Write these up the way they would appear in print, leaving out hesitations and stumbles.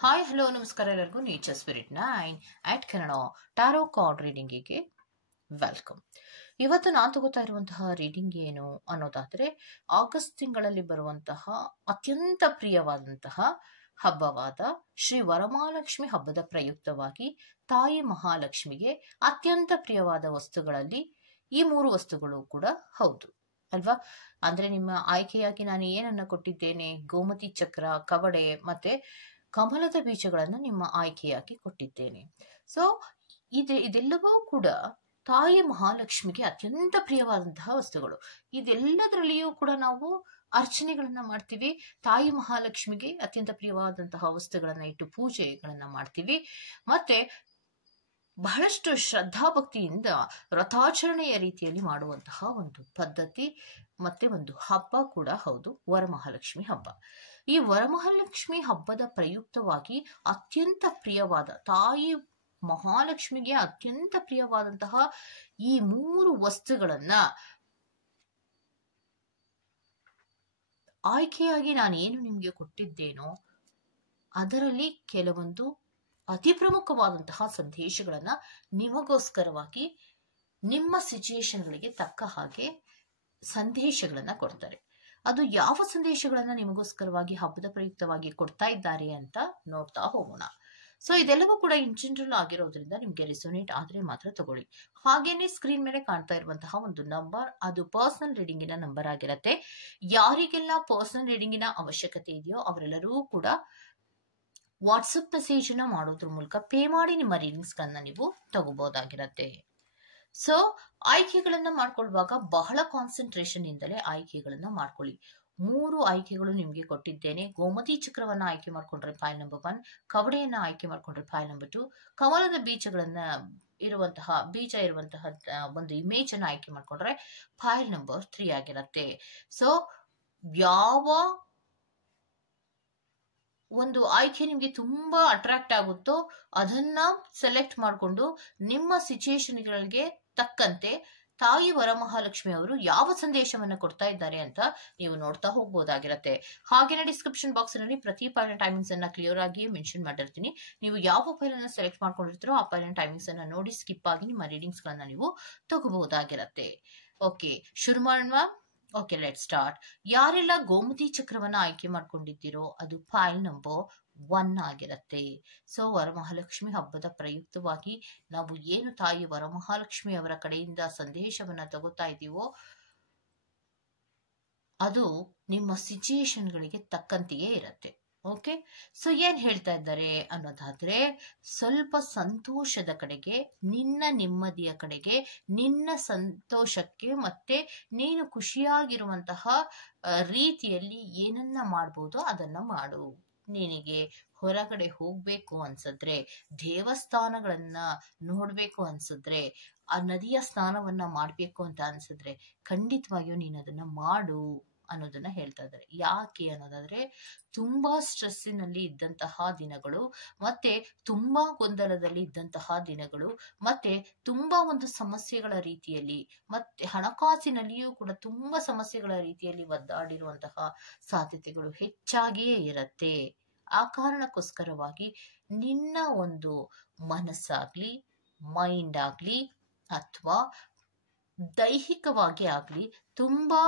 Hi hello ನಮಸ್ಕಾರ ಎಲ್ಲರಿಗೂ nature spirit 9 ಆಟ್ Kannada ಟಾರೋ card ರೀಡಿಂಗಿಗೆ welcome. ಇವತ್ತು ನಾನು ತಗೋತಾ ಇರುವಂತಹ ರೀಡಿಂಗ್ ಏನು ಅನ್ನೋದಾದ್ರೆ ಆಗಸ್ಟ್ ತಿಂಗಳಲ್ಲಿ ಬರುವಂತಹ ಅತ್ಯಂತ ಪ್ರಿಯವಾದಂತಹ ಹಬ್ಬವಾದ ಶ್ರೀ ವರಮಹಾಲಕ್ಷ್ಮಿ ಹಬ್ಬದ ಪ್ರಯುಕ್ತವಾಗಿ ತಾಯಿ ಮಹಾಲಕ್ಷ್ಮಿಗೆ ಅತ್ಯಂತ ಪ್ರಿಯವಾದ ವಸ್ತುಗಳಲ್ಲಿ ಈ 3 ವಸ್ತುಗಳು ಕೂಡ ಹೌದು ಅಲ್ವಾ. ಅಂದ್ರೆ ನಿಮ್ಮ ಆಯ್ಕೆಯಾಗಿ ನಾನು ಏನನ್ನ ಕೊಟ್ಟಿದ್ದೇನೆ, ಗೋಮತಿ ಚಕ್ರ, ಕವಡೆ ಮತ್ತೆ ಕಮಲದ ಬೀಜಗಳನ್ನ ನಿಮ್ಮ ಆಯ್ಕೆಯಾಗಿ ಕೊಟ್ಟಿದ್ದೇನೆ. ಸೊ ಇದೆಲ್ಲವೂ ಕೂಡ ತಾಯಿ ಮಹಾಲಕ್ಷ್ಮಿಗೆ ಅತ್ಯಂತ ಪ್ರಿಯವಾದಂತಹ ವಸ್ತುಗಳು. ಇದೆಲ್ಲದರಲ್ಲಿಯೂ ಕೂಡ ನಾವು ಅರ್ಚನೆಗಳನ್ನ ಮಾಡ್ತೀವಿ. ತಾಯಿ ಮಹಾಲಕ್ಷ್ಮಿಗೆ ಅತ್ಯಂತ ಪ್ರಿಯವಾದಂತಹ ವಸ್ತುಗಳನ್ನ ಇಟ್ಟು ಪೂಜೆಗಳನ್ನ ಮಾಡ್ತೀವಿ. ಮತ್ತೆ ಬಹಳಷ್ಟು ಶ್ರದ್ಧಾಭಕ್ತಿಯಿಂದ ವ್ರತಾಚರಣೆಯ ರೀತಿಯಲ್ಲಿ ಮಾಡುವಂತಹ ಒಂದು ಪದ್ಧತಿ ಮತ್ತೆ ಒಂದು ಹಬ್ಬ ಕೂಡ ಹೌದು ವರಮಹಾಲಕ್ಷ್ಮಿ ಹಬ್ಬ. ಈ ವರಮಹಾಲಕ್ಷ್ಮಿ ಹಬ್ಬದ ಪ್ರಯುಕ್ತವಾಗಿ ಅತ್ಯಂತ ಪ್ರಿಯವಾದ ತಾಯಿ ಮಹಾಲಕ್ಷ್ಮಿಗೆ ಅತ್ಯಂತ ಪ್ರಿಯವಾದಂತಹ ಈ 3 ವಸ್ತುಗಳನ್ನ ಆಯ್ಕೆಯಾಗಿ ನಾನೇನು ನಿಮ್ಗೆ ಕೊಟ್ಟಿದ್ದೇನೋ ಅದರಲ್ಲಿ ಕೆಲವೊಂದು ಅತಿ ಪ್ರಮುಖವಾದಂತಹ ಸಂದೇಶಗಳನ್ನ ನಿಮಗೋಸ್ಕರವಾಗಿ ನಿಮ್ಮ ಸಿಚುಯೇಷನ್ಗಳಿಗೆ ತಕ್ಕ ಹಾಗೆ ಸಂದೇಶಗಳನ್ನ ಕೊಡ್ತಾರೆ. ಅದು ಯಾವ ಸಂದೇಶಗಳನ್ನ ನಿಮಗೋಸ್ಕರವಾಗಿ ಹಬ್ಬದ ಪ್ರಯುಕ್ತವಾಗಿ ಕೊಡ್ತಾ ಇದ್ದಾರೆ ಅಂತ ನೋಡ್ತಾ ಹೋಗೋಣ. ಸೊ ಇದೆಲ್ಲವೂ ಕೂಡ ಇನ್ ಜನರಲ್ ಆಗಿರೋದ್ರಿಂದ ನಿಮ್ಗೆ ರೆಸೋನೇಟ್ ಆದ್ರೆ ಮಾತ್ರ ತಗೊಳ್ಳಿ. ಹಾಗೇನೆ ಸ್ಕ್ರೀನ್ ಮೇಲೆ ಕಾಣ್ತಾ ಇರುವಂತಹ ಒಂದು ನಂಬರ್ ಅದು ಪರ್ಸನಲ್ ರೀಡಿಂಗಿನ ನಂಬರ್ ಆಗಿರತ್ತೆ. ಯಾರಿಗೆಲ್ಲ ಪರ್ಸನಲ್ ರೀಡಿಂಗಿನ ಅವಶ್ಯಕತೆ ಇದೆಯೋ ಅವರೆಲ್ಲರೂ ಕೂಡ ವಾಟ್ಸಪ್ ಮೆಸೇಜ್ ಅನ್ನ ಮಾಡೋದ್ರ ಮೂಲಕ ಪೇ ಮಾಡಿ ನಿಮ್ಮ ರೀಡಿಂಗ್ಸ್ ಗಳನ್ನ ನೀವು ತಗೋಬಹುದಾಗಿರತ್ತೆ. ಸೊ ಆಯ್ಕೆಗಳನ್ನ ಮಾಡ್ಕೊಳ್ಳುವಾಗ ಬಹಳ ಕಾನ್ಸಂಟ್ರೇಷನ್ ಇಂದಲೇ ಆಯ್ಕೆಗಳನ್ನ ಮಾಡ್ಕೊಳ್ಳಿ. 3 ಆಯ್ಕೆಗಳು ನಿಮ್ಗೆ ಕೊಟ್ಟಿದ್ದೇನೆ. ಗೋಮತಿ ಚಕ್ರವನ್ನ ಆಯ್ಕೆ ಮಾಡ್ಕೊಂಡ್ರೆ ಫೈಲ್ ನಂಬರ್ 1, ಕವಡೆಯನ್ನ ಆಯ್ಕೆ ಮಾಡ್ಕೊಂಡ್ರೆ ಫೈಲ್ ನಂಬರ್ 2, ಕಮಲದ ಬೀಜ ಇರುವಂತಹ ಒಂದು ಇಮೇಜ್ ಅನ್ನ ಆಯ್ಕೆ ಮಾಡ್ಕೊಂಡ್ರೆ ಫೈಲ್ ನಂಬರ್ 3 ಆಗಿರತ್ತೆ. ಸೊ ಯಾವ ಒಂದು ಆಯ್ಕೆ ನಿಮ್ಗೆ ತುಂಬಾ ಅಟ್ರಾಕ್ಟ್ ಆಗುತ್ತೋ ಅದನ್ನ ಸೆಲೆಕ್ಟ್ ಮಾಡಿಕೊಂಡು ನಿಮ್ಮ ಸಿಚುಯೇಷನ್ಗಳಿಗೆ ತಕ್ಕಂತೆ ತಾಯಿ ವರಮಹಾಲಕ್ಷ್ಮಿ ಅವರು ಯಾವ ಸಂದೇಶವನ್ನ ಕೊಡ್ತಾ ಇದ್ದಾರೆ ಅಂತ ನೀವು ನೋಡ್ತಾ ಹೋಗ್ಬೋದಾಗಿರತ್ತೆ. ಹಾಗೇನೆ ಡಿಸ್ಕ್ರಿಪ್ಷನ್ ಬಾಕ್ಸ್ ನಲ್ಲಿ ಪ್ರತಿ ಫೈಲ್ ಟೈಮಿಂಗ್ಸ್ ಅನ್ನ ಕ್ಲಿಯರ್ ಆಗಿ ಮೆನ್ಷನ್ ಮಾಡಿರ್ತೀನಿ. ನೀವು ಯಾವ ಫೈಲ್ ಅನ್ನ ಸೆಲೆಕ್ಟ್ ಮಾಡ್ಕೊಂಡಿರ್ತೀರೋ ಆ ಫೈಲ್ ಟೈಮಿಂಗ್ಸ್ ಅನ್ನ ನೋಡಿ ಸ್ಕಿಪ್ ಆಗಿ ನಿಮ್ಮ ರೀಡಿಂಗ್ಸ್ ಗಳನ್ನ ನೀವು ತಗೋಬಹುದಾಗಿರತ್ತೆ. ಓಕೆ, ಶುರು ಮಾಡೋಣ. Okay, let start. ಯಾರೆಲ್ಲ ಗೋಮತಿ ಚಕ್ರವನ್ನ ಆಯ್ಕೆ ಮಾಡ್ಕೊಂಡಿದ್ದೀರೋ ಅದು ಫೈಲ್ ನಂಬರ್ 1 ಆಗಿರತ್ತೆ. ಸೊ ವರಮಹಾಲಕ್ಷ್ಮಿ ಹಬ್ಬದ ಪ್ರಯುಕ್ತವಾಗಿ ನಾವು ಏನು ತಾಯಿ ವರಮಹಾಲಕ್ಷ್ಮಿ ಅವರ ಕಡೆಯಿಂದ ಸಂದೇಶವನ್ನ ತಗೋತಾ ಇದ್ದೀವೋ ಅದು ನಿಮ್ಮ ಸಿಚುಯೇಷನ್ಗಳಿಗೆ ತಕ್ಕಂತೆಯೇ ಇರತ್ತೆ. ಓಕೆ, ಸೊ ಏನ್ ಹೇಳ್ತಾ ಇದ್ದಾರೆ ಅನ್ನೋದಾದ್ರೆ ಸ್ವಲ್ಪ ಸಂತೋಷದ ಕಡೆಗೆ, ನಿನ್ನ ನೆಮ್ಮದಿಯ ಕಡೆಗೆ, ನಿನ್ನ ಸಂತೋಷಕ್ಕೆ ಮತ್ತೆ ನೀನು ಖುಷಿಯಾಗಿರುವಂತಹ ರೀತಿಯಲ್ಲಿ ಏನನ್ನ ಮಾಡ್ಬೋದೋ ಅದನ್ನ ಮಾಡು. ನಿನಗೆ ಹೊರಗಡೆ ಹೋಗ್ಬೇಕು ಅನ್ಸಿದ್ರೆ, ದೇವಸ್ಥಾನಗಳನ್ನ ನೋಡ್ಬೇಕು ಅನ್ಸಿದ್ರೆ, ಆ ನದಿಯ ಸ್ನಾನವನ್ನ ಮಾಡ್ಬೇಕು ಅಂತ ಅನ್ಸಿದ್ರೆ ಖಂಡಿತವಾಗಿಯೂ ನೀನು ಅದನ್ನ ಮಾಡು ಅನ್ನೋದನ್ನ ಹೇಳ್ತಾ ಇದ್ದಾರೆ. ಯಾಕೆ ಅನ್ನೋದಾದ್ರೆ ತುಂಬಾ ಸ್ಟ್ರೆಸ್ಸಿನಲ್ಲಿ ಇದ್ದಂತಹ ದಿನಗಳು, ಮತ್ತೆ ತುಂಬಾ ಗೊಂದಲದಲ್ಲಿ ಇದ್ದಂತಹ ದಿನಗಳು, ಮತ್ತೆ ತುಂಬಾ ಒಂದು ಸಮಸ್ಯೆಗಳ ರೀತಿಯಲ್ಲಿ, ಮತ್ತೆ ಹಣಕಾಸಿನಲ್ಲಿಯೂ ಕೂಡ ತುಂಬಾ ಸಮಸ್ಯೆಗಳ ರೀತಿಯಲ್ಲಿ ಒದ್ದಾಡಿರುವಂತಹ ಸಾಧ್ಯತೆಗಳು ಹೆಚ್ಚಾಗಿಯೇ ಇರತ್ತೆ. ಆ ಕಾರಣಕ್ಕೋಸ್ಕರವಾಗಿ ನಿನ್ನ ಒಂದು ಮನಸ್ಸಾಗ್ಲಿ, ಮೈಂಡ್ ಆಗ್ಲಿ ಅಥವಾ ದೈಹಿಕವಾಗಿ ಆಗ್ಲಿ ತುಂಬಾ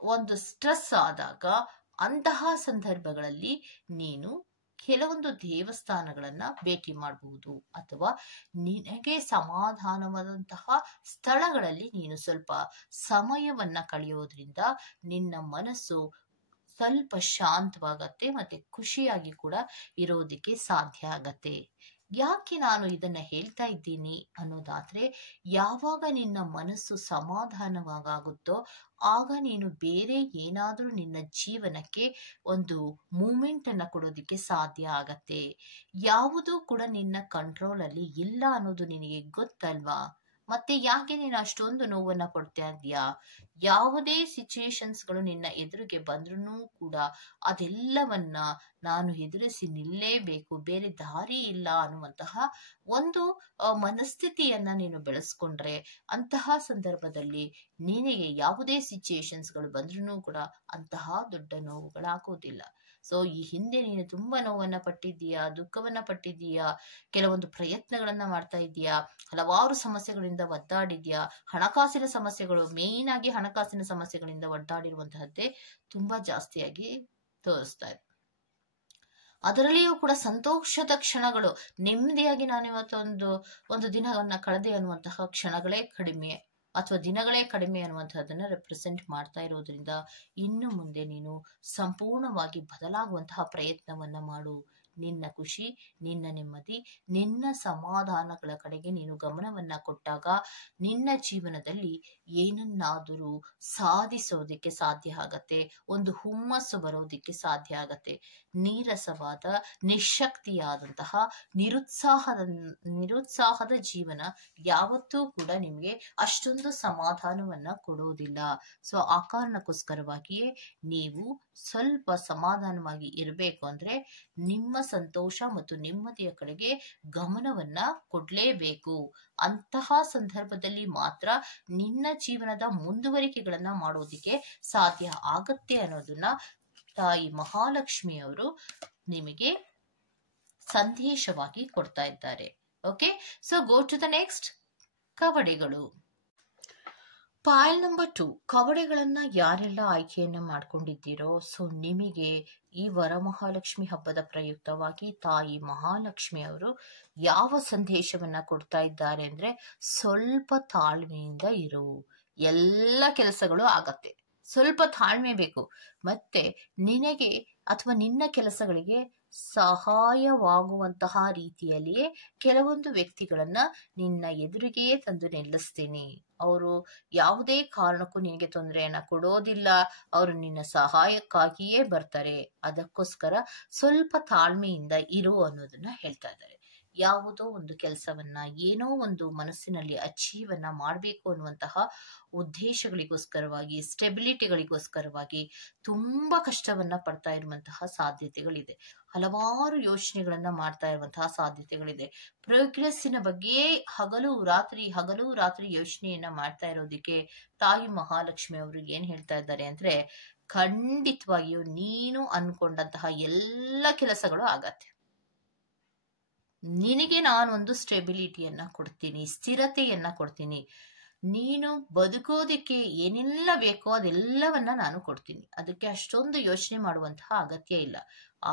ಒಂದು ಸ್ಟ್ರೆಸ್ ಆದಾಗ ಅಂತಹ ಸಂದರ್ಭಗಳಲ್ಲಿ ನೀನು ಕೆಲವೊಂದು ದೇವಸ್ಥಾನಗಳನ್ನ ಭೇಟಿ ಮಾಡಬಹುದು ಅಥವಾ ನಿನಗೆ ಸಮಾಧಾನವಾದಂತಹ ಸ್ಥಳಗಳಲ್ಲಿ ನೀನು ಸ್ವಲ್ಪ ಸಮಯವನ್ನ ಕಳೆಯೋದ್ರಿಂದ ನಿನ್ನ ಮನಸ್ಸು ಸ್ವಲ್ಪ ಶಾಂತವಾಗತ್ತೆ ಮತ್ತೆ ಖುಷಿಯಾಗಿ ಕೂಡ ಇರೋದಕ್ಕೆ ಸಾಧ್ಯ ಆಗತ್ತೆ. ಯಾಕೆ ನಾನು ಇದನ್ನ ಹೇಳ್ತಾ ಇದ್ದೀನಿ ಅನ್ನೋದಾದ್ರೆ ಯಾವಾಗ ನಿನ್ನ ಮನಸ್ಸು ಸಮಾಧಾನವಾಗುತ್ತೋ ಆಗ ನೀನು ಬೇರೆ ಏನಾದ್ರೂ ನಿನ್ನ ಜೀವನಕ್ಕೆ ಒಂದು ಮೂಮೆಂಟ್ ಅನ್ನ ಕೊಡೋದಿಕ್ಕೆ ಸಾಧ್ಯ ಆಗತ್ತೆ. ಯಾವುದೂ ಕೂಡ ನಿನ್ನ ಕಂಟ್ರೋಲ್ ಅಲ್ಲಿ ಇಲ್ಲ ಅನ್ನೋದು ನಿನಗೆ ಗೊತ್ತಲ್ವಾ? ಮತ್ತೆ ಯಾಕೆ ನೀನು ಅಷ್ಟೊಂದು ನೋವನ್ನ ಪಡ್ತಾ ಇದೀಯಾ? ಯಾವುದೇ ಸಿಚುಯೇಷನ್ಸ್ಗಳು ನಿನ್ನ ಎದುರಿಗೆ ಬಂದ್ರೂ ಕೂಡ ಅದೆಲ್ಲವನ್ನ ನಾನು ಎದುರಿಸಿ ನಿಲ್ಲೇಬೇಕು, ಬೇರೆ ದಾರಿ ಇಲ್ಲ ಅನ್ನುವಂತಹ ಒಂದು ಮನಸ್ಥಿತಿಯನ್ನ ನೀನು ಬೆಳೆಸ್ಕೊಂಡ್ರೆ ಅಂತಹ ಸಂದರ್ಭದಲ್ಲಿ ನಿನಗೆ ಯಾವುದೇ ಸಿಚುಯೇಷನ್ಸ್ಗಳು ಬಂದ್ರೂ ಕೂಡ ಅಂತಹ ದೊಡ್ಡ ನೋವುಗಳಾಗೋದಿಲ್ಲ. ಸೊ ಈ ಹಿಂದೆ ನೀನು ತುಂಬಾ ನೋವನ್ನ ಪಟ್ಟಿದ್ದೀಯಾ, ದುಃಖವನ್ನ ಪಟ್ಟಿದ್ದೀಯಾ, ಕೆಲವೊಂದು ಪ್ರಯತ್ನಗಳನ್ನ ಮಾಡ್ತಾ ಇದೀಯಾ, ಹಲವಾರು ಸಮಸ್ಯೆಗಳಿಂದ ಒದ್ದಾಡಿದ್ಯಾ, ಹಣಕಾಸಿನ ಸಮಸ್ಯೆಗಳು, ಮೇನ್ ಆಗಿ ಹಣಕಾಸಿನ ಸಮಸ್ಯೆಗಳಿಂದ ಒದ್ದಾಡಿರುವಂತಹದ್ದೇ ತುಂಬಾ ಜಾಸ್ತಿಯಾಗಿ ತೋರಿಸ್ತಾ ಇದೆ. ಅದರಲ್ಲಿಯೂ ಕೂಡ ಸಂತೋಷದ ಕ್ಷಣಗಳು, ನೆಮ್ಮದಿಯಾಗಿ ನಾನು ಇವತ್ತೊಂದು ಒಂದು ದಿನವನ್ನ ಕಳೆದೆ ಅನ್ನುವಂತಹ ಕ್ಷಣಗಳೇ ಕಡಿಮೆ ಅಥವಾ ದಿನಗಳೇ ಕಡಿಮೆ ಅನ್ನುವಂತಹದನ್ನ ರೆಪ್ರೆಸೆಂಟ್ ಮಾಡ್ತಾ ಇರೋದ್ರಿಂದ ಇನ್ನು ಮುಂದೆ ನೀನು ಸಂಪೂರ್ಣವಾಗಿ ಬದಲಾಗುವಂತಹ ಪ್ರಯತ್ನವನ್ನ ಮಾಡು. ನಿನ್ನ ಖುಷಿ, ನಿನ್ನ ನೆಮ್ಮದಿ, ನಿನ್ನ ಸಮಾಧಾನಗಳ ಕಡೆಗೆ ನೀನು ಗಮನವನ್ನ ಕೊಟ್ಟಾಗ ನಿನ್ನ ಜೀವನದಲ್ಲಿ ಏನನ್ನಾದರೂ ಸಾಧಿಸೋದಿಕ್ಕೆ ಸಾಧ್ಯ ಆಗತ್ತೆ, ಒಂದು ಹುಮ್ಮಸ್ಸು ಬರೋದಿಕ್ಕೆ ಸಾಧ್ಯ ಆಗತ್ತೆ. ನೀರಸವಾದ, ನಿಶಕ್ತಿಯಾದಂತಹ ನಿರುತ್ಸಾಹದ ಜೀವನ ಯಾವತ್ತೂ ಕೂಡ ನಿಮಗೆ ಅಷ್ಟೊಂದು ಸಮಾಧಾನವನ್ನ ಕೊಡೋದಿಲ್ಲ. ಸೊ ಆ ಕಾರಣಕ್ಕೋಸ್ಕರವಾಗಿಯೇ ನೀವು ಸ್ವಲ್ಪ ಸಮಾಧಾನವಾಗಿ ಇರಬೇಕು ಅಂದ್ರೆ ನಿಮ್ಮ ಸಂತೋಷ ಮತ್ತು ನೆಮ್ಮದಿಯ ಕಡೆಗೆ ಗಮನವನ್ನ ಕೊಡ್ಲೇಬೇಕು. ಅಂತಹ ಸಂದರ್ಭದಲ್ಲಿ ಮಾತ್ರ ನಿನ್ನ ಜೀವನದ ಮುಂದುವರಿಕೆಗಳನ್ನ ಮಾಡೋದಿಕ್ಕೆ ಸಾಧ್ಯ ಆಗತ್ತೆ ಅನ್ನೋದನ್ನ ತಾಯಿ ಮಹಾಲಕ್ಷ್ಮಿಯವರು ನಿಮಗೆ ಸಂದೇಶವಾಗಿ ಕೊಡ್ತಾ ಇದ್ದಾರೆ. Okay, so go to the next. ಕವಡೆಗಳು. ಪಾಯಲ್ ನಂಬರ್ 2, ಕವಡೆಗಳನ್ನ ಯಾರೆಲ್ಲ ಆಯ್ಕೆಯನ್ನ ಮಾಡ್ಕೊಂಡಿದ್ದೀರೋ, ಸೊ ನಿಮಗೆ ಈ ವರಮಹಾಲಕ್ಷ್ಮಿ ಹಬ್ಬದ ಪ್ರಯುಕ್ತವಾಗಿ ತಾಯಿ ಮಹಾಲಕ್ಷ್ಮಿ ಅವರು ಯಾವ ಸಂದೇಶವನ್ನ ಕೊಡ್ತಾ ಇದ್ದಾರೆ ಅಂದ್ರೆ, ಸ್ವಲ್ಪ ತಾಳ್ಮೆಯಿಂದ ಇರು, ಎಲ್ಲ ಕೆಲಸಗಳು ಆಗತ್ತೆ, ಸ್ವಲ್ಪ ತಾಳ್ಮೆ ಬೇಕು. ಮತ್ತೆ ನಿನಗೆ ಅಥವಾ ನಿನ್ನ ಕೆಲಸಗಳಿಗೆ ಸಹಾಯವಾಗುವಂತಹ ರೀತಿಯಲ್ಲಿಯೇ ಕೆಲವೊಂದು ವ್ಯಕ್ತಿಗಳನ್ನ ನಿನ್ನ ಎದುರಿಗೆಯೇ ತಂದು ನಿಲ್ಲಿಸ್ತೀನಿ. ಅವರು ಯಾವುದೇ ಕಾರಣಕ್ಕೂ ನಿನಗೆ ತೊಂದರೆಯನ್ನ ಕೊಡೋದಿಲ್ಲ, ಅವರು ನಿನ್ನ ಸಹಾಯಕ್ಕಾಗಿಯೇ ಬರ್ತಾರೆ. ಅದಕ್ಕೋಸ್ಕರ ಸ್ವಲ್ಪ ತಾಳ್ಮೆಯಿಂದ ಇರು ಅನ್ನೋದನ್ನ ಹೇಳ್ತಾ ಇದ್ದಾರೆ. ಯಾವುದೋ ಒಂದು ಕೆಲಸವನ್ನ, ಏನೋ ಒಂದು ಮನಸ್ಸಿನಲ್ಲಿ ಅಚೀವನ್ನ ಮಾಡಬೇಕು ಅನ್ನುವಂತಹ ಉದ್ದೇಶಗಳಿಗೋಸ್ಕರವಾಗಿ, ಸ್ಟೆಬಿಲಿಟಿಗಳಿಗೋಸ್ಕರವಾಗಿ ತುಂಬಾ ಕಷ್ಟವನ್ನ ಪಡ್ತಾ ಇರುವಂತಹ ಸಾಧ್ಯತೆಗಳಿದೆ. ಹಲವಾರು ಯೋಚನೆಗಳನ್ನ ಮಾಡ್ತಾ ಇರುವಂತಹ ಸಾಧ್ಯತೆಗಳಿದೆ. ಪ್ರೋಗ್ರೆಸ್ಸಿನ ಬಗ್ಗೆ ಹಗಲು ರಾತ್ರಿ ಯೋಚನೆಯನ್ನ ಮಾಡ್ತಾ ಇರೋದಿಕ್ಕೆ ತಾಯಿ ಮಹಾಲಕ್ಷ್ಮಿ ಅವರು ಏನ್ ಹೇಳ್ತಾ ಇದ್ದಾರೆ ಅಂದ್ರೆ, ಖಂಡಿತವಾಗಿಯೂ ನೀನು ಅನ್ಕೊಂಡಂತಹ ಎಲ್ಲ ಕೆಲಸಗಳು ಆಗತ್ತೆ. ನಿನಗೆ ನಾನೊಂದು ಸ್ಟೆಬಿಲಿಟಿಯನ್ನ ಕೊಡ್ತೀನಿ, ಸ್ಥಿರತೆಯನ್ನ ಕೊಡ್ತೀನಿ. ನೀನು ಬದುಕೋದಿಕ್ಕೆ ಏನೆಲ್ಲ ಬೇಕೋ ಅದೆಲ್ಲವನ್ನ ನಾನು ಕೊಡ್ತೀನಿ. ಅದಕ್ಕೆ ಅಷ್ಟೊಂದು ಯೋಚನೆ ಮಾಡುವಂತಹ ಅಗತ್ಯ ಇಲ್ಲ.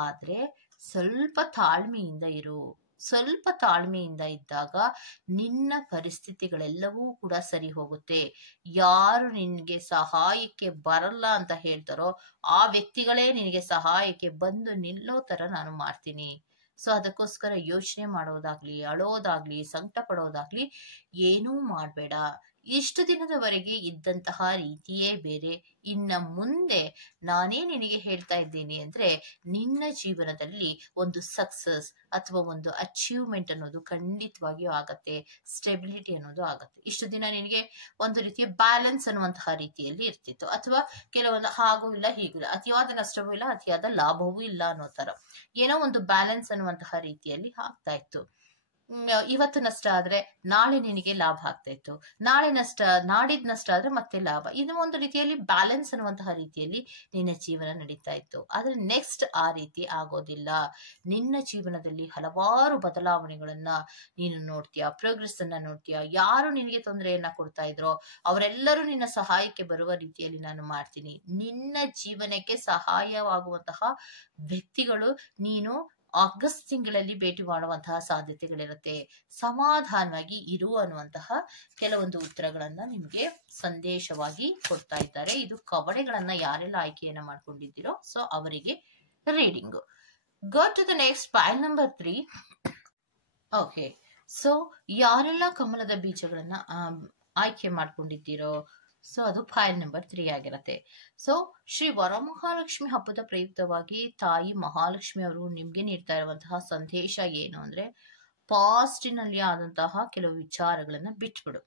ಆದ್ರೆ ಸ್ವಲ್ಪ ತಾಳ್ಮೆಯಿಂದ ಇರು. ಸ್ವಲ್ಪ ತಾಳ್ಮೆಯಿಂದ ಇದ್ದಾಗ ನಿನ್ನ ಪರಿಸ್ಥಿತಿಗಳೆಲ್ಲವೂ ಕೂಡ ಸರಿ ಹೋಗುತ್ತೆ. ಯಾರು ನಿನ್ಗೆ ಸಹಾಯಕ್ಕೆ ಬರಲ್ಲ ಅಂತ ಹೇಳ್ತಾರೋ ಆ ವ್ಯಕ್ತಿಗಳೇ ನಿನಗೆ ಸಹಾಯಕ್ಕೆ ಬಂದು ನಿಲ್ಲೋ ತರ ನಾನು ಮಾಡ್ತೀನಿ. ಸೊ ಅದಕ್ಕೋಸ್ಕರ ಯೋಚನೆ ಮಾಡೋದಾಗ್ಲಿ, ಅಳೋದಾಗ್ಲಿ, ಸಂಕಟ ಪಡೋದಾಗ್ಲಿ ಏನೂ ಮಾಡಬೇಡ. ಇಷ್ಟು ದಿನದವರೆಗೆ ಇದ್ದಂತಹ ರೀತಿಯೇ ಬೇರೆ. ಇನ್ನ ಮುಂದೆ ನಾನೇ ನಿನಗೆ ಹೇಳ್ತಾ ಇದ್ದೀನಿ ಅಂದ್ರೆ, ನಿನ್ನ ಜೀವನದಲ್ಲಿ ಒಂದು ಸಕ್ಸಸ್ ಅಥವಾ ಒಂದು ಅಚೀವ್ಮೆಂಟ್ ಅನ್ನೋದು ಖಂಡಿತವಾಗಿಯೂ ಆಗತ್ತೆ, ಸ್ಟೆಬಿಲಿಟಿ ಅನ್ನೋದು ಆಗತ್ತೆ. ಇಷ್ಟು ದಿನ ನಿನಗೆ ಒಂದು ರೀತಿಯ ಬ್ಯಾಲೆನ್ಸ್ ಅನ್ನುವಂತಹ ರೀತಿಯಲ್ಲಿ ಇರ್ತಿತ್ತು, ಅಥವಾ ಕೆಲವೊಂದು ಹಾಗೂ ಇಲ್ಲ ಹೀಗೂ ಇಲ್ಲ, ಅತಿಯಾದ ನಷ್ಟವೂ ಇಲ್ಲ, ಅತಿಯಾದ ಲಾಭವೂ ಇಲ್ಲ ಅನ್ನೋ ತರ ಏನೋ ಒಂದು ಬ್ಯಾಲೆನ್ಸ್ ಅನ್ನುವಂತಹ ರೀತಿಯಲ್ಲಿ ಆಗ್ತಾ ಇತ್ತು. ಇವತ್ತು ನಷ್ಟ ಆದ್ರೆ ನಾಳೆ ನಿನಗೆ ಲಾಭ ಆಗ್ತಾ ಇತ್ತು, ನಾಡಿದ್ ನಷ್ಟ ಆದ್ರೆ ಮತ್ತೆ ಲಾಭ. ಇದು ಒಂದು ರೀತಿಯಲ್ಲಿ ಬ್ಯಾಲೆನ್ಸ್ ಅನ್ನುವಂತಹ ರೀತಿಯಲ್ಲಿ ನಿನ್ನ ಜೀವನ ನಡೀತಾ ಇತ್ತು. ಆದ್ರೆ ನೆಕ್ಸ್ಟ್ ಆ ರೀತಿ ಆಗೋದಿಲ್ಲ. ನಿನ್ನ ಜೀವನದಲ್ಲಿ ಹಲವಾರು ಬದಲಾವಣೆಗಳನ್ನ ನೀನು ನೋಡ್ತೀಯ, ಪ್ರೋಗ್ರೆಸ್ ಅನ್ನ ನೋಡ್ತೀಯ. ಯಾರು ನಿನಗೆ ತೊಂದರೆಯನ್ನ ಕೊಡ್ತಾ ಇದ್ರೋ ಅವರೆಲ್ಲರೂ ನಿನ್ನ ಸಹಾಯಕ್ಕೆ ಬರುವ ರೀತಿಯಲ್ಲಿ ನಾನು ಮಾಡ್ತೀನಿ. ನಿನ್ನ ಜೀವನಕ್ಕೆ ಸಹಾಯವಾಗುವಂತಹ ವ್ಯಕ್ತಿಗಳು ನೀನು ಆಗಸ್ಟ್ ತಿಂಗಳಲ್ಲಿ ಭೇಟಿ ಮಾಡುವಂತಹ ಸಾಧ್ಯತೆಗಳಿರುತ್ತೆ. ಸಮಾಧಾನವಾಗಿ ಇರು ಅನ್ನುವಂತಹ ಕೆಲವೊಂದು ಉತ್ತರಗಳನ್ನ ನಿಮ್ಗೆ ಸಂದೇಶವಾಗಿ ಕೊಡ್ತಾ ಇದ್ದಾರೆ. ಇದು ಕವಡೆಗಳನ್ನ ಯಾರೆಲ್ಲ ಆಯ್ಕೆಯನ್ನ ಮಾಡ್ಕೊಂಡಿದ್ದೀರೋ ಸೊ ಅವರಿಗೆ reading. Go to the next, file number 3. Okay, so ಯಾರೆಲ್ಲ ಕಮಲದ ಬೀಜಗಳನ್ನ ಆಯ್ಕೆ ಮಾಡ್ಕೊಂಡಿದ್ದೀರೋ ಸೊ ಅದು ಫೈಲ್ ನಂಬರ್ 3 ಆಗಿರತ್ತೆ. ಸೊ ಶ್ರೀ ವರಮಹಾಲಕ್ಷ್ಮಿ ಹಬ್ಬದ ಪ್ರಯುಕ್ತವಾಗಿ ತಾಯಿ ಮಹಾಲಕ್ಷ್ಮಿ ಅವರು ನಿಮ್ಗೆ ನೀಡ್ತಾ ಇರುವಂತಹ ಸಂದೇಶ ಏನು ಅಂದ್ರೆ, ಪಾಸ್ಟಿನಲ್ಲಿ ಆದಂತಹ ಕೆಲವು ವಿಚಾರಗಳನ್ನ ಬಿಟ್ಬಿಡು.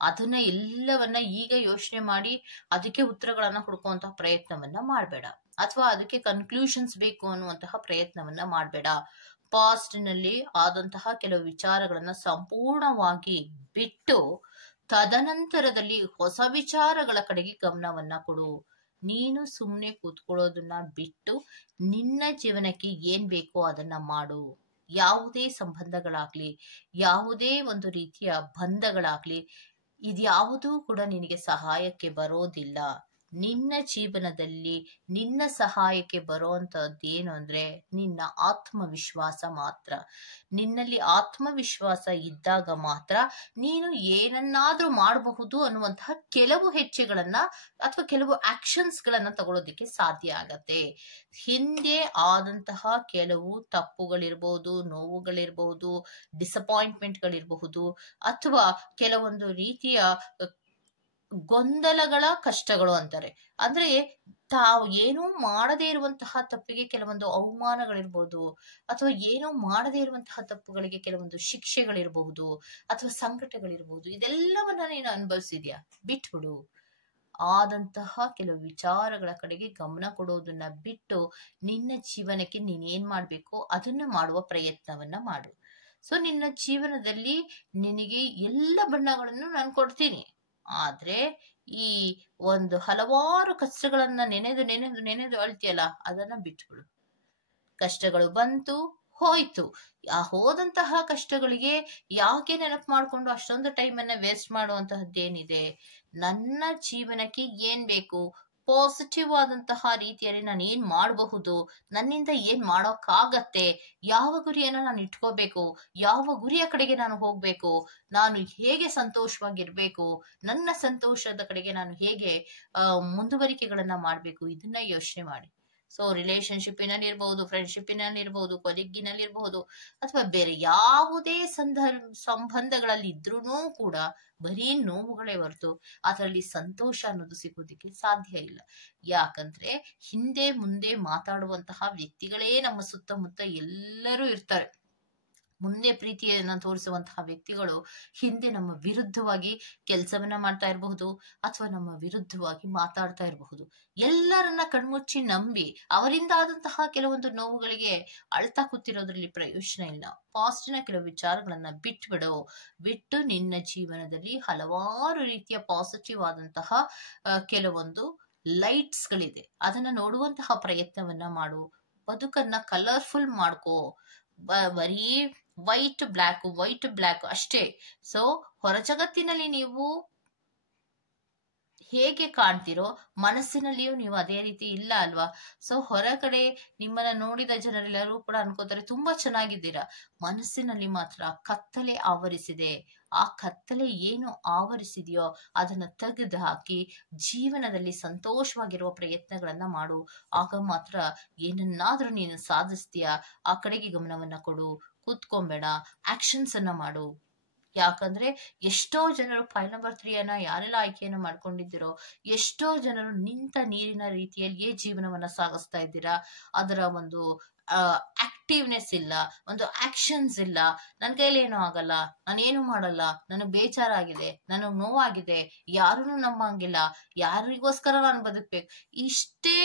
ಅದನ್ನ ಎಲ್ಲವನ್ನ ಈಗ ಯೋಚನೆ ಮಾಡಿ ಅದಕ್ಕೆ ಉತ್ತರಗಳನ್ನ ಹುಡುಕುವಂತಹ ಪ್ರಯತ್ನವನ್ನ ಮಾಡಬೇಡ, ಅಥವಾ ಅದಕ್ಕೆ ಕನ್ಕ್ಲೂಷನ್ಸ್ ಬೇಕು ಅನ್ನುವಂತಹ ಪ್ರಯತ್ನವನ್ನ ಮಾಡಬೇಡ. ಪಾಸ್ಟಿನಲ್ಲಿ ಆದಂತಹ ಕೆಲವು ವಿಚಾರಗಳನ್ನ ಸಂಪೂರ್ಣವಾಗಿ ಬಿಟ್ಟು ತದನಂತರದಲ್ಲಿ ಹೊಸ ವಿಚಾರಗಳ ಕಡೆಗೆ ಗಮನವನ್ನ ಕೊಡು. ನೀನು ಸುಮ್ಮನೆ ಕೂತ್ಕೊಳ್ಳೋದನ್ನ ಬಿಟ್ಟು ನಿನ್ನ ಜೀವನಕ್ಕೆ ಏನ್ ಬೇಕೋ ಅದನ್ನ ಮಾಡು. ಯಾವುದೇ ಸಂಬಂಧಗಳಾಗ್ಲಿ, ಯಾವುದೇ ಒಂದು ರೀತಿಯ ಬಂಧಗಳಾಗ್ಲಿ, ಇದ್ಯಾವುದೂ ಕೂಡ ನಿನಗೆ ಸಹಾಯಕ್ಕೆ ಬರೋದಿಲ್ಲ. ನಿನ್ನ ಜೀವನದಲ್ಲಿ ನಿನ್ನ ಸಹಾಯಕ್ಕೆ ಬರುವಂತಹದ್ದು ಏನು ಅಂದ್ರೆ ನಿನ್ನ ಆತ್ಮವಿಶ್ವಾಸ ಮಾತ್ರ. ನಿನ್ನಲ್ಲಿ ಆತ್ಮವಿಶ್ವಾಸ ಇದ್ದಾಗ ಮಾತ್ರ ನೀನು ಏನನ್ನಾದ್ರೂ ಮಾಡಬಹುದು ಅನ್ನುವಂತಹ ಕೆಲವು ಹೆಜ್ಜೆಗಳನ್ನ ಅಥವಾ ಕೆಲವು ಆಕ್ಷನ್ಸ್ ಗಳನ್ನ ತಗೊಳ್ಳೋದಿಕ್ಕೆ ಸಾಧ್ಯ ಆಗತ್ತೆ. ಹಿಂದೆ ಆದಂತಹ ಕೆಲವು ತಪ್ಪುಗಳಿರ್ಬಹುದು, ನೋವುಗಳಿರ್ಬಹುದು, ಡಿಸಪಾಯಿಂಟ್ಮೆಂಟ್ಗಳಿರಬಹುದು, ಅಥವಾ ಕೆಲವೊಂದು ರೀತಿಯ ಗೊಂದಲಗಳ ಕಷ್ಟಗಳು ಅಂತಾರೆ. ಅಂದ್ರೆ ತಾವು ಏನೂ ಮಾಡದೇ ಇರುವಂತಹ ತಪ್ಪಿಗೆ ಕೆಲವೊಂದು ಅವಮಾನಗಳಿರ್ಬೋದು, ಅಥವಾ ಏನೂ ಮಾಡದೇ ಇರುವಂತಹ ತಪ್ಪುಗಳಿಗೆ ಕೆಲವೊಂದು ಶಿಕ್ಷೆಗಳಿರಬಹುದು, ಅಥವಾ ಸಂಕಟಗಳಿರ್ಬಹುದು. ಇದೆಲ್ಲವನ್ನ ನೀನು ಅನುಭವಿಸಿದ್ಯಾ, ಬಿಟ್ಬಿಡು. ಆದಂತಹ ಕೆಲವು ವಿಚಾರಗಳ ಕಡೆಗೆ ಗಮನ ಕೊಡೋದನ್ನ ಬಿಟ್ಟು ನಿನ್ನ ಜೀವನಕ್ಕೆ ನೀನ್ ಏನ್ ಮಾಡ್ಬೇಕು ಅದನ್ನ ಮಾಡುವ ಪ್ರಯತ್ನವನ್ನ ಮಾಡು. ಸೊ ನಿನ್ನ ಜೀವನದಲ್ಲಿ ನಿನಗೆ ಎಲ್ಲ ಬಣ್ಣಗಳನ್ನು ನಾನು ಕೊಡ್ತೀನಿ. ಆದ್ರೆ ಈ ಒಂದು ಹಲವಾರು ಕಷ್ಟಗಳನ್ನ ನೆನೆದು ನೆನೆದು ನೆನೆದು ಅಳ್ತಿಯಲ್ಲ, ಅದನ್ನ ಬಿಟ್ಬಿಡು. ಕಷ್ಟಗಳು ಬಂತು ಹೋಯ್ತು. ಹೋದಂತಹ ಕಷ್ಟಗಳಿಗೆ ಯಾಕೆ ನೆನಪು ಮಾಡ್ಕೊಂಡು ಅಷ್ಟೊಂದು ಟೈಮನ್ನ ವೇಸ್ಟ್ ಮಾಡುವಂತಹದ್ದೇನಿದೆ? ನನ್ನ ಜೀವನಕ್ಕೆ ಏನ್ ಬೇಕು, ಪಾಸಿಟಿವ್ ಆದಂತಹ ರೀತಿಯಲ್ಲಿ ನಾನು ಏನ್ ಮಾಡಬಹುದು, ನನ್ನಿಂದ ಏನ್ ಮಾಡೋಕ್ಕಾಗತ್ತೆ, ಯಾವ ಗುರಿಯನ್ನ ನಾನು ಇಟ್ಕೋಬೇಕು, ಯಾವ ಗುರಿಯ ಕಡೆಗೆ ನಾನು ಹೋಗ್ಬೇಕು, ನಾನು ಹೇಗೆ ಸಂತೋಷವಾಗಿರ್ಬೇಕು, ನನ್ನ ಸಂತೋಷದ ಕಡೆಗೆ ನಾನು ಹೇಗೆ ಮುಂದುವರಿಕೆಗಳನ್ನ ಮಾಡ್ಬೇಕು, ಇದನ್ನ ಯೋಚನೆ ಮಾಡಿ. ಸೊ ರಿಲೇಶನ್ಶಿಪ್ಪಿನಲ್ಲಿ ಇರ್ಬಹುದು, ಫ್ರೆಂಡ್ಶಿಪ್ಪಿನಲ್ಲಿ ಇರ್ಬಹುದು, ಕೊಲೀಗಿನಲ್ಲಿ ಇರಬಹುದು, ಅಥವಾ ಬೇರೆ ಯಾವುದೇ ಸಂಬಂಧಗಳಲ್ಲಿ ಇದ್ರೂ ಕೂಡ ಬರೀ ನೋವುಗಳೇ ಹೊರತು ಅದರಲ್ಲಿ ಸಂತೋಷ ಅನ್ನೋದು ಸಿಗೋದಿಕ್ಕೆ ಸಾಧ್ಯ ಇಲ್ಲ. ಯಾಕಂದ್ರೆ ಹಿಂದೆ ಮುಂದೆ ಮಾತಾಡುವಂತಹ ವ್ಯಕ್ತಿಗಳೇ ನಮ್ಮ ಸುತ್ತಮುತ್ತ ಎಲ್ಲರೂ ಇರ್ತಾರೆ. ಮುಂದೆ ಪ್ರೀತಿಯನ್ನ ತೋರಿಸುವಂತಹ ವ್ಯಕ್ತಿಗಳು ಹಿಂದೆ ನಮ್ಮ ವಿರುದ್ಧವಾಗಿ ಕೆಲಸವನ್ನ ಮಾಡ್ತಾ ಇರಬಹುದು, ಅಥವಾ ನಮ್ಮ ವಿರುದ್ಧವಾಗಿ ಮಾತಾಡ್ತಾ ಇರಬಹುದು. ಎಲ್ಲರನ್ನ ಕಣ್ಮುಚ್ಚಿ ನಂಬಿ ಅವರಿಂದ ಆದಂತಹ ಕೆಲವೊಂದು ನೋವುಗಳಿಗೆ ಅಳ್ತಾ ಕೂತಿರೋದ್ರಲ್ಲಿ ಪ್ರಯೋಜನ ಇಲ್ಲ. ಪಾಸ್ಟಿನ ಕೆಲವು ವಿಚಾರಗಳನ್ನ ಬಿಟ್ಟು ನಿನ್ನ ಜೀವನದಲ್ಲಿ ಹಲವಾರು ರೀತಿಯ ಪಾಸಿಟಿವ್ ಆದಂತಹ ಕೆಲವೊಂದು ಲೈಟ್ಸ್ ಗಳಿದೆ, ಅದನ್ನ ನೋಡುವಂತಹ ಪ್ರಯತ್ನವನ್ನ ಮಾಡು. ಬದುಕನ್ನ ಕಲರ್ಫುಲ್ ಮಾಡ್ಕೋ. ಬರೀ ವೈಟ್ ಬ್ಲ್ಯಾಕ್ ಅಷ್ಟೇ. ಸೊ ಹೊರ ಜಗತ್ತಿನಲ್ಲಿ ನೀವು ಹೇಗೆ ಕಾಣ್ತಿರೋ ಮನಸ್ಸಿನಲ್ಲಿಯೂ ನೀವು ಅದೇ ರೀತಿ ಇಲ್ಲ ಅಲ್ವಾ? ಸೊ ಹೊರಗಡೆ ನಿಮ್ಮನ್ನ ನೋಡಿದ ಜನರೆಲ್ಲರೂ ಕೂಡ ಅನ್ಕೋತಾರೆ ತುಂಬಾ ಚೆನ್ನಾಗಿದ್ದೀರಾ, ಮನಸ್ಸಿನಲ್ಲಿ ಮಾತ್ರ ಕತ್ತಲೆ ಆವರಿಸಿದೆ. ಆ ಕತ್ತಲೆ ಏನು ಆವರಿಸಿದೆಯೋ ಅದನ್ನ ತೆಗೆದು ಹಾಕಿ ಜೀವನದಲ್ಲಿ ಸಂತೋಷವಾಗಿರುವ ಪ್ರಯತ್ನಗಳನ್ನ ಮಾಡು. ಆಗ ಮಾತ್ರ ಏನನ್ನಾದ್ರೂ ನೀನು ಸಾಧಿಸ್ತೀಯಾ. ಆ ಕಡೆಗೆ ಗಮನವನ್ನ ಕೊಡು, ಕೂತ್ಕೊಂಬೇಡ, ಆಕ್ಷನ್ಸ್ ಅನ್ನ ಮಾಡು. ಯಾಕಂದ್ರೆ ಎಷ್ಟೋ ಜನರು ಫೈಲ್ ನಂಬರ್ 3 ಯಾರೆಲ್ಲ ಆಯ್ಕೆಯನ್ನು ಮಾಡ್ಕೊಂಡಿದ್ದೀರೋ, ಎಷ್ಟೋ ಜನರು ನಿಂತ ನೀರಿನ ರೀತಿಯಲ್ಲಿಯೇ ಜೀವನವನ್ನ ಸಾಗಿಸ್ತಾ ಇದ್ದೀರಾ. ಅದರ ಒಂದು ಆಕ್ಟಿವ್ನೆಸ್ ಇಲ್ಲ, ಒಂದು ಆಕ್ಷನ್ಸ್ ಇಲ್ಲ. ನನ್ನ ಕೈಲಿ ಏನೂ ಆಗಲ್ಲ, ನಾನೇನು ಮಾಡಲ್ಲ, ನನಗೆ ಬೇಜಾರಾಗಿದೆ, ನನಗ್ ನೋವಾಗಿದೆ, ಯಾರನ್ನು ನಂಬಂಗಿಲ್ಲ, ಯಾರಿಗೋಸ್ಕರ ನಾನು ಬದುಕ್ಬೇಕು, ಇಷ್ಟೇ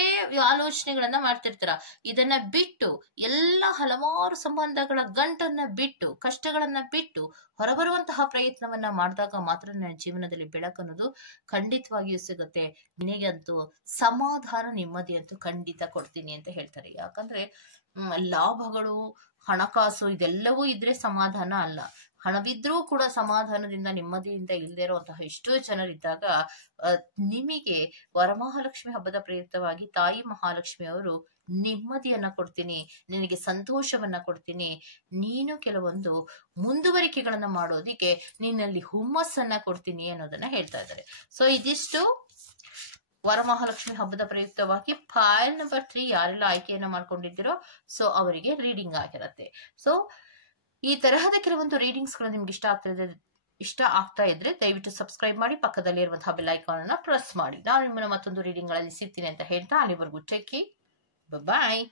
ಆಲೋಚನೆಗಳನ್ನ ಮಾಡ್ತಿರ್ತೀರ. ಇದನ್ನ ಬಿಟ್ಟು ಎಲ್ಲ ಹಲವಾರು ಸಂಬಂಧಗಳ ಗಂಟನ್ನ ಬಿಟ್ಟು, ಕಷ್ಟಗಳನ್ನ ಬಿಟ್ಟು ಹೊರಬರುವಂತಹ ಪ್ರಯತ್ನವನ್ನ ಮಾಡಿದಾಗ ಮಾತ್ರ ನನ್ನ ಜೀವನದಲ್ಲಿ ಬೆಳಕನ್ನೋದು ಖಂಡಿತವಾಗಿಯೂ ಸಿಗುತ್ತೆ. ನಿನಗಂತೂ ಸಮಾಧಾನ, ನೆಮ್ಮದಿ ಅಂತೂ ಖಂಡಿತ ಕೊಡ್ತೀನಿ ಅಂತ ಹೇಳ್ತಾರೆ. ಯಾಕಂದ್ರೆ ಲಾಭಗಳು, ಹಣಕಾಸು ಇದೆಲ್ಲವೂ ಇದ್ರೆ ಸಮಾಧಾನ ಅಲ್ಲ. ಹಣವಿದ್ರೂ ಕೂಡ ಸಮಾಧಾನದಿಂದ ನೆಮ್ಮದಿಯಿಂದ ಇಲ್ಲದೆ ಇರುವಂತಹ ಎಷ್ಟೋ ಜನರಿದ್ದಾಗ ನಿಮಗೆ ವರಮಹಾಲಕ್ಷ್ಮಿ ಹಬ್ಬದ ಪ್ರಯುಕ್ತವಾಗಿ ತಾಯಿ ಮಹಾಲಕ್ಷ್ಮಿ ಅವರು ನೆಮ್ಮದಿಯನ್ನ ಕೊಡ್ತೀನಿ, ನಿನಗೆ ಸಂತೋಷವನ್ನ ಕೊಡ್ತೀನಿ, ನೀನು ಕೆಲವೊಂದು ಮುಂದುವರಿಕೆಗಳನ್ನ ಮಾಡೋದಿಕ್ಕೆ ನಿನ್ನಲ್ಲಿ ಹುಮ್ಮಸ್ಸನ್ನ ಕೊಡ್ತೀನಿ ಅನ್ನೋದನ್ನ ಹೇಳ್ತಾ ಇದ್ದಾರೆ. ಸೊ ಇದಿಷ್ಟು ವರಮಹಾಲಕ್ಷ್ಮಿ ಹಬ್ಬದ ಪ್ರಯುಕ್ತವಾಗಿ ಫೈಲ್ ನಂಬರ್ 3 ಯಾರೆಲ್ಲ ಆಯ್ಕೆಯನ್ನ ಮಾಡ್ಕೊಂಡಿದ್ದೀರೋ ಸೊ ಅವರಿಗೆ ರೀಡಿಂಗ್ ಆಗಿರತ್ತೆ. ಸೊ ಈ ತರಹದ ಕೆಲವೊಂದು ರೀಡಿಂಗ್ಸ್ ಗಳು ನಿಮ್ಗೆ ಇಷ್ಟ ಆಗ್ತಾ ಇದ್ರೆ ದಯವಿಟ್ಟು ಸಬ್ಸ್ಕ್ರೈಬ್ ಮಾಡಿ, ಪಕ್ಕದಲ್ಲಿ ಇರುವಂತಹ ಬೆಲ್ ಐಕಾನ್ ಅನ್ನ ಪ್ರೆಸ್ ಮಾಡಿ. ನಾನು ನಿಮ್ಮನ್ನ ಮತ್ತೊಂದು ರೀಡಿಂಗ್ ಗಳಲ್ಲಿ ಸಿಗ್ತೀನಿ ಅಂತ ಹೇಳ್ತಾ ಅಲ್ಲಿವರೆಗೂ ಟೇಕ್ ಕೇರ್, ಬಾಯ್.